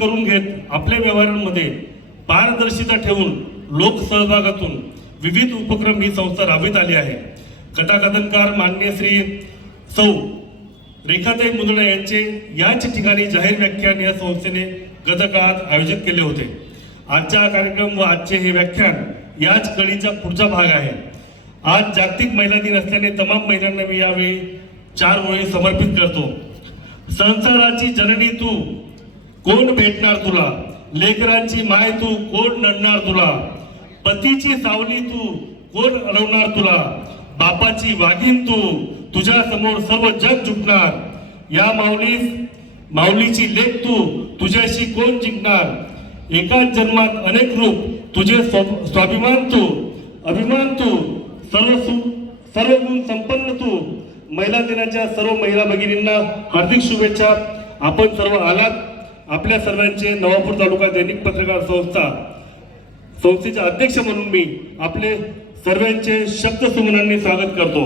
करून घेत आपल्या व्यवहारांमध्ये पारदर्शिता ठेवून लोकसहभागातून विविध उपक्रम ही संस्था राबवित आली आहे। कथाकथनकार माननीय श्री सौ रेखाताई मुंदडा यांचे याच ठिकाणी जाहीर व्याख्यान या संस्थेने गत काळात आयोजित केले होते। आजचा कार्यक्रम व आजचे हे व्याख्यान याच कळीचा पुढचा भाग आहे। आज जागतिक महिला दिन असल्याने तमाम महिलांना मी यावेळी 4 ओळी समर्पित करतो। संसाराची जननी तू, कोण भेटणार तुला, लेकरांची माय तू, कोण नडणार तुला, पतीची सावली तू, कोण अडवणार तुला, बापाची वाघीण तू, तुझ्या समोर सर्व जग झुकणार, या माऊलीची लेक तू, तुझ्याशी कोण जिंकणार, एकाच जन्मात अनेक रूप, तुझे स्वाभिमान तू, अभिमान तू, सर्व गुण संपन्न तू। महिला दिनाच्या सर्व महिला भगिनींना हार्दिक शुभेच्छा। आपण सर्व आलात। आपल्या सर्वांचे नवापूर तालुका दैनिक पत्रकार संस्थेचे अध्यक्ष म्हणून मी आपले सर्वांचे शब्दसुमनांनी स्वागत करतो।